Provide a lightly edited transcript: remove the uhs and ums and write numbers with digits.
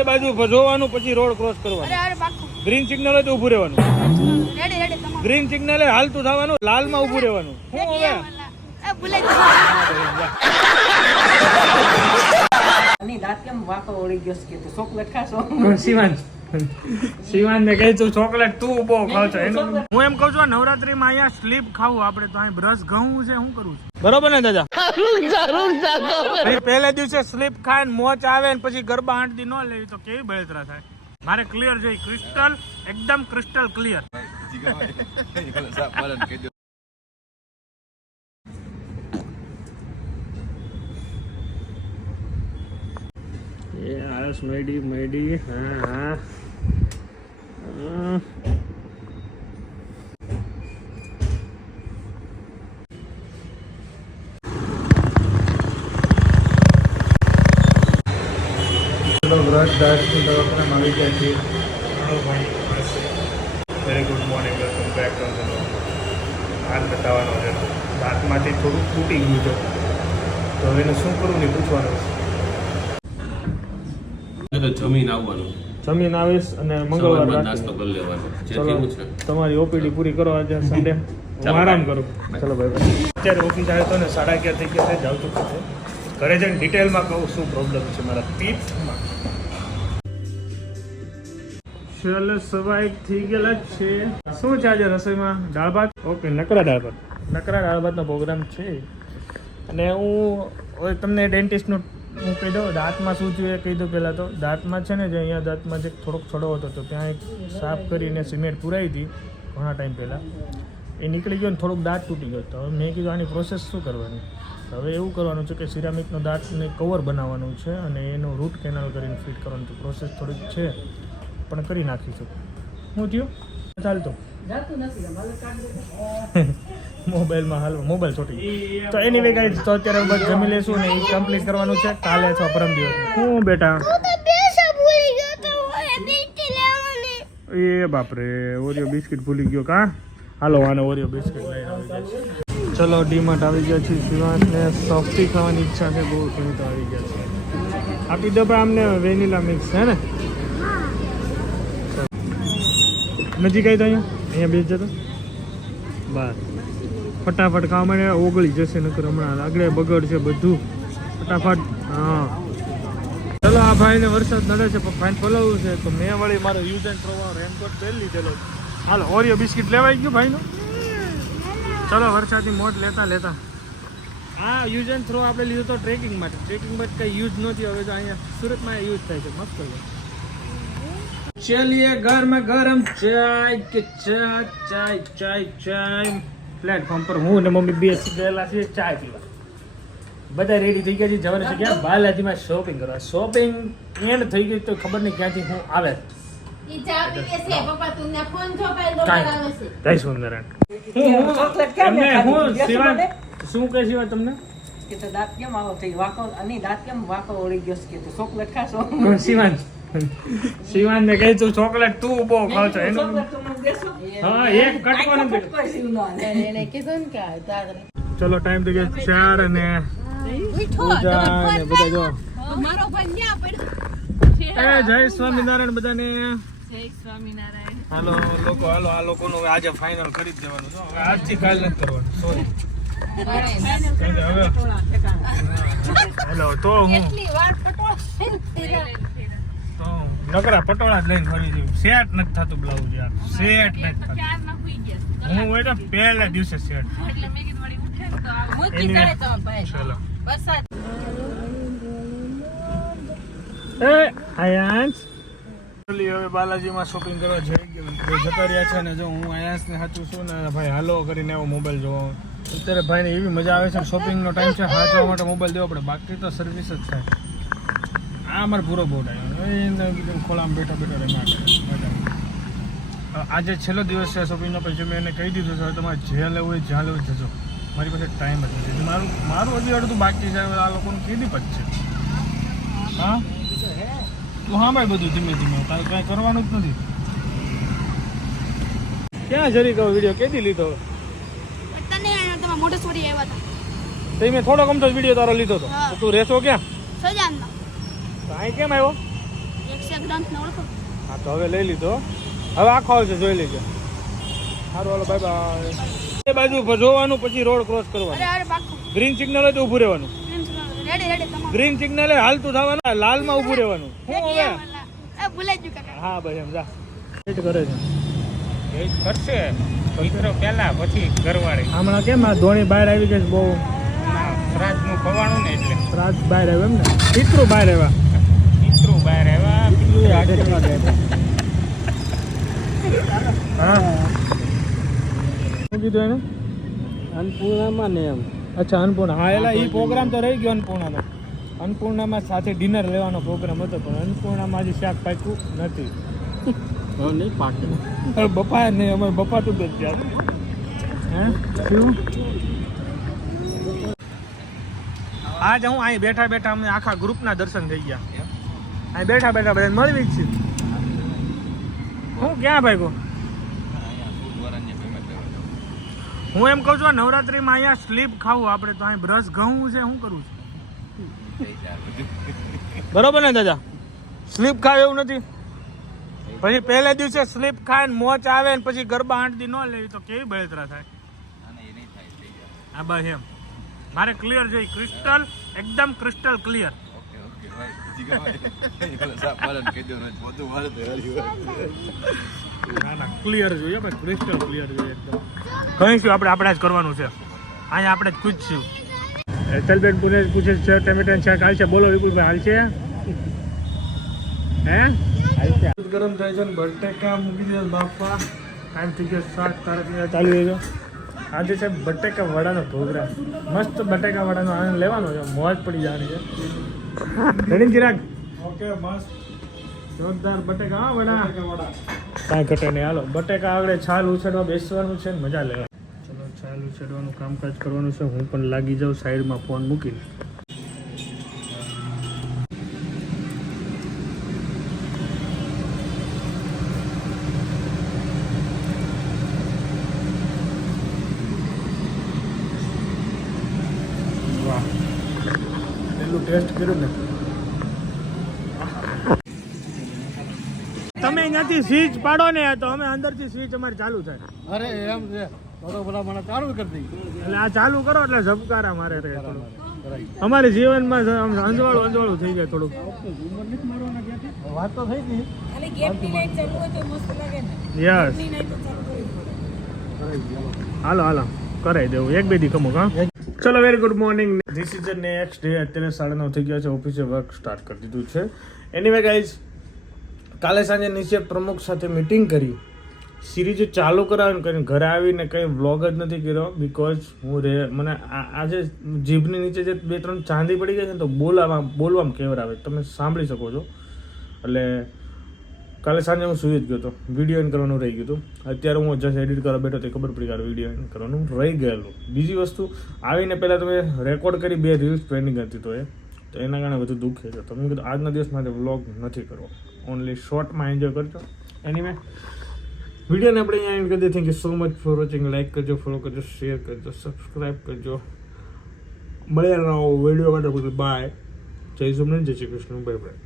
એ બાજુ જોવાનું, પછી રોડ ક્રોસ કરવાનો. ગ્રીન સિગ્નલ હોય તો ઊભું રહેવાનું. ગ્રીન સિગ્નલ હાલતું થવાનું, લાલમાં ઊભું રહેવાનું. હું હવે શિવાન ને કહે તું ચોકલેટ તું બહુ ખાવ છો. હું એમ કઉ છું નવરાત્રીમાં અહીંયા સ્લીપ ખાવું આપણે તો અહીં બ્રશ ઘઉં છે, શું કરું છું? બરોબર ને દાદા? પહેલા દિવસે સ્લીપ ખાય ને મોચ આવે ને પછી ગરબા આંટદી ન લેવી તો કેવી બળતરા થાય. મારે ક્લિયર જોઈ, ક્રિસ્ટલ એકદમ ક્રિસ્ટલ ક્લિયર. આયસ મેડી હા બ્રશ દાસની દવાખાને આવી ગયા છીએ. Very good morning, welcome back to the vlog. હાથ બતાવવાનો છે, દાંતમાંથી થોડુંક તૂટી ગયું છે તો હવે એને શું કરવું નહીં પૂછવાનું. જમીન આવવાનું, જમીન આવીશ અને મંગળવાર નાસ્તો કરી લેવાનો. ચલો તમારી ઓપીડી પૂરી કરો આજે સન્ડે, હું આરામ કરું. ચલો ભાઈ. અત્યારે ઓફિસ આવ્યો હતો ને 11:30 થઈ ગયા છે, જાઉં છું પછી ઘરે જઈને ડિટેલમાં કહું શું પ્રોબ્લેમ છે મારા પીઠમાં. ચલો સવાઈ થઈ ગયેલા જ છે. શું છે આજે રસોઈમાં? દાળ ભાત. ઓકે, નકરા દાળ ભાતનો પ્રોગ્રામ છે. અને હું તમને ડેન્ટિસ્ટનું હું કહી દઉં, દાંતમાં શું થયું એ કહી દઉં. પહેલાં તો દાંતમાં છે ને, જે અહીંયા દાંતમાં જે થોડોક છોડો હતો તો ત્યાં એક સાફ કરીને સિમેન્ટ પુરાવી હતી ઘણા ટાઈમ પહેલાં. એ નીકળી ગયો ને થોડુંક દાંત તૂટી ગયો. તો હવે મેં કીધું આની પ્રોસેસ શું કરવાની. હવે એવું કરવાનું છે કે સિરામિકનો દાંતને કવર બનાવવાનું છે અને એનું રૂટ કેનાલ કરીને ફિટ કરવાનું છે. પ્રોસેસ થોડીક છે પણ કરી નાખીશું. શું થયું? ચાલતું મોબાઈલમાં હાલ મોબાઈલ છોટી. તો એની વે ગાઈડ, તો અત્યારે બસ જમી લેશું ને એ કમ્પ્લીટ કરવાનું છે કાલે અથવા પરમ દિવસ. હું બેટા એ બાપરે ઓરિયો બિસ્કિટ ભૂલી ગયો કા. હાલો આને ઓરિયો બિસ્કિટ લઈને આવી જાય. ચલો ડીમાર્ટ આવી ગયા છીએ. શિવાંશને સોફ્ટી ખાવાની ઈચ્છા છે બહુ, તો આવી ગયા છે. આપી દો ભાઈ અમને વેનીલા મિક્સ છે ને. નજીક આવી તો અહીંયા બેસી જતો બસ. ફટાફટ ખાવા માટે ઓગળી જશે નકર હમણાં આગળ બગડ છે બધું. ફટાફટ. હા ચલો આ ભાઈને વરસાદ નડે છે પણ ફાઇન ફોલાવવું છે તો મેં વળી મારો યુઝ એન્ડ થ્રો રેનકોટ પહેરી લીધેલો. હાલો ઓરિયો બિસ્કિટ લેવાઈ ગયું ભાઈનું. ચલો વરસાદની મોજ લેતા આ યુઝ એન્ડ થ્રો આપણે લીધો તો ટ્રેકિંગ માટે. ટ્રેકિંગ માટે કંઈ યુઝ નથી, હવે તો અહીંયા સુરતમાં યુઝ થાય છે. મસ્ત છે. ચલીએ ગરમા ગરમ ચાય કે ચાય પ્લેટફોર્મ પર હું ને મમ્મી બેસી ગયેલા છીએ ચાય પીવા. બધા રેડી થઈ ગયા છે, જવાનું છે ક્યાં? બાલાજીમાં શોપિંગ કરવા. શોપિંગ એન્ડ થઈ ગઈ તો ખબર નહીં ક્યાંથી હું આવે. કઈ સુંદર શું કહે છે તમને? દાંત કેમ આવો થઈ વાકો અને દાંત કેમ વાકો ઓળી ગયો છે તો ચોકલેટ ખાશો? શિવાન ને કહે તું ચોકલેટ તું બહુ ખાવ છો એનું. હા એક કટકો એને કીધું ને કે ચલો ટાઈમ થઈ ગયો 4 અને પૂજા ને બધા જો. મારો ભાઈ ન્યા પડ્યો. જય સ્વામિનારાયણ બધાને. જય સ્વામિનારાયણ. હાલો લોકો, હાલો આ લોકોનું આજે ફાઇનલ કરી જ દેવાનું છે. હવે આજથી કાલ નથી કરવાનું. સોરી. હેલો તો હું નકરા પટોળા જ લઈને ફરી છું. સેટ નથી થતું બ્લાઉઝ યાર, સેટ નથી થતું. હું એટલે પહેલા દિવસે સેટ. ચલો આયાંશ હવે બાલાજીમાં શોપિંગ કરવા જઈ જતા રહ્યા છે ને. જો હું આયાંશને સાચું છું ને ભાઈ હાલો કરીને આવો મોબાઈલ જોવા. અત્યારે ભાઈને એવી મજા આવે છે. શોપિંગનો ટાઈમ છે, હાચવા માટે મોબાઈલ દેવો પડે, બાકી તો સર્વિસ જ થાય. આ અમારે પૂરો બહુ ટાઈમ કીધું ખોલામાં બેઠા આજે છેલ્લો દિવસ છે શોપિંગનો. પછી મેં એને કહી દીધું છે તમારે જે લેવું હોય જ્યાં લેવું જજો, મારી પાસે ટાઈમ જ નથી. મારું હજી અડધું બાકી છે. આ લોકોનું કીધી પદ છે. હા તું હા ભાઈ બધું ધીમે ધીમે, તારે કાંઈ કરવાનું જ નથી. ક્યાં જરી કહો વિડીયો કેદી લીધો? તો મેં થોડો ગમતો વિડીયો તારો લીધો હતો. તું રહેશો ક્યાં? અહીં કેમ આવ્યો? છે ગ્રંથને ઓળખો? હા તો હવે લઈ લીધો. હવે આખો આવશે, જોઈ લેજો. સારું હાલો, બાય બાય. એ બાજુ જોવાનું, પછી રોડ ક્રોસ કરવાનો. અરે પાક્કું. ગ્રીન સિગ્નલ હોય તો ઊભું રહેવાનું. રેડી તમામ. ગ્રીન સિગ્નલ હાલતું થવાનું, લાલમાં ઊભું રહેવાનું. હું હવે એ ભૂલાઈ ગયું કાકા. હા ભાઈ એમ જા. વેઇટ કરે છે. વેઇટ કરશે મિત્રો પહેલા, પછી ઘરવાળી. હમણાં કેમ આ ધોણી બહાર આવી ગઈ છે બહુ? શ્રાદ્ધનું ખવાનું ને એટલે રાત બહાર આવ્યો એમ ને? પિતૃ બહાર આવ્યા. પિતૃ બહાર આવ્યા, પિતૃ આશીર્વાદ આપ્યા. હા શું કીધું એને? અન્નપૂર્ણામાં ને એમ. અચ્છા અન્નપૂર્ણા. હા એલા એ પ્રોગ્રામ તો રહી ગયો અન્નપૂર્ણાનો. અન્નપૂર્ણામાં સાથે ડિનર લેવાનો પ્રોગ્રામ હતો, પણ અન્નપૂર્ણામાં હજી શાક પાક્યું નથી. નહીં પાકે. અરે બપા નહીં, અમારે બપા તો જ ગયા. હે શું? આજ હું અહીં બેઠા બેઠા અમને આખા ગ્રુપના દર્શન થઈ ગયા. અહીં બેઠા બેઠા બધા મળવી જ છે. હું ક્યાં ભાગ્યો? હું એમ કહું છું નવરાત્રીમાં અહીંયા સ્લીપ ખાવું આપણે તો અહીં બ્રશ ઘઉં છે, શું કરવું છે? બરોબર ને દાદા? સ્લીપ ખાવ એવું નથી. પછી પહેલે દિવસે સ્લીપ ખાય ને મોચ આવે ને પછી ગરબા આંટથી ન લેવી તો કેવી બળતરા થાય? હા બસ એમ મારે ક્લિયર જોઈએ, ક્રિસ્ટલ એકદમ ક્રિસ્ટલ ક્લિયર. ના ના ક્લિયર જોઈએ ભાઈ, ક્રિસ્ટલ ક્લિયર જોઈએ એકદમ. કહીશું આપણે જ કરવાનું છે અહીંયા, આપણે જ પૂછશું. એતલબેન પૂછે છે ટમેટાનું શાક હાલ છે? બોલો વિપુલભાઈ, હાલ છે? હે ગરમ થાય છે ને બટેકા મૂકી દે બાપા. ટાઈમ થઈ ગયો 7 તારીખ ચાલુ થઈ ગયો. આજે છે બટેકા વડાનો પ્રોગ્રામ. મસ્ત બટેકા વડાનો આનંદ લેવાનો છે, મોજ પડી જવાની છે. રેડી ચિરાગ? ઓકે મસ્ત જોરદાર બટેકા. હા વડા કાંઈ ઘટે નહીં. હાલો બટેકા આગળ છાલ ઉછેડવા બેસવાનું છે ને મજા લેવા. ચલો છાલ ઉછેડવાનું કામકાજ કરવાનું છે. હું પણ લાગી જાઉં સાઈડમાં ફોન મૂકીને. ટેસ્ટ કર્યું ને તમે અહીંયાથી સ્વિચ પાડો ને તો અમે અંદરથી સ્વિચ અમારી ચાલુ થાય. અરે એમ છે તો ભલા મને ચાલુ કરી દઈ. એટલે આ ચાલુ કરો એટલે ઝબકારા મારે અમારે જીવનમાં અંજવાળું થઈ જાય થોડુંક. વાત તો થઈ ગઈ. ખાલી ગેપની લાઈટ ચાલુ હોય તો મસ્ત લાગે ને. યસ ની લાઈટ તો ચાલુ કરી. હાલો કરાવી દેવું એક બે દી કમુક. હા ચલો very good morning. This is the next day. અત્યારે 9:30 થઈ ગયા છે. ઓફિસે વર્ક સ્ટાર્ટ કરી દીધું છે. એનીવે ગાઈઝ કાલે સાંજે નીચે પ્રમુખ સાથે મીટિંગ કરી, સિરીઝ ચાલુ કરાવીને કરીને ઘરે આવીને કંઈ વ્લોગ જ નથી કર્યો. બિકોઝ હું મને આજે જીભની નીચે જે 2-3 ચાંદી પડી ગઈ છે ને તો બોલવામાં કેવર આવે, તમે સાંભળી શકો છો. એટલે કાલે સાંજે હું સુઈ જ ગયો હતો, વિડીયો એન્ડ કરવાનું રહી ગયું હતું. અત્યારે હું જસ્ટ એડિટ કરવા બેઠો તો ખબર પડી કે વિડીયો એન્ડ કરવાનું રહી ગયેલું. બીજી વસ્તુ આવીને પહેલાં તમે રેકોર્ડ કરી 2 રીલ્સ પેન્ડિંગ હતી તો એના કારણે બધું દુઃખ છે. તો તમે કીધું આજના દિવસ માટે વ્લોગ નથી કરવો, ઓનલી શોર્ટમાં એન્જોય કરજો. એનીવે વિડીયોને આપણે અહીંયા એન્ડ કરી દઈએ. Thank you so much for watching. Like કરજો, ફોલો કરજો, શેર કરજો, સબસ્ક્રાઈબ કરજો. મળ્યા નવો વિડીયો માટે બાય. જય સોમનાથ, જય શ્રી કૃષ્ણ, બાય બાય.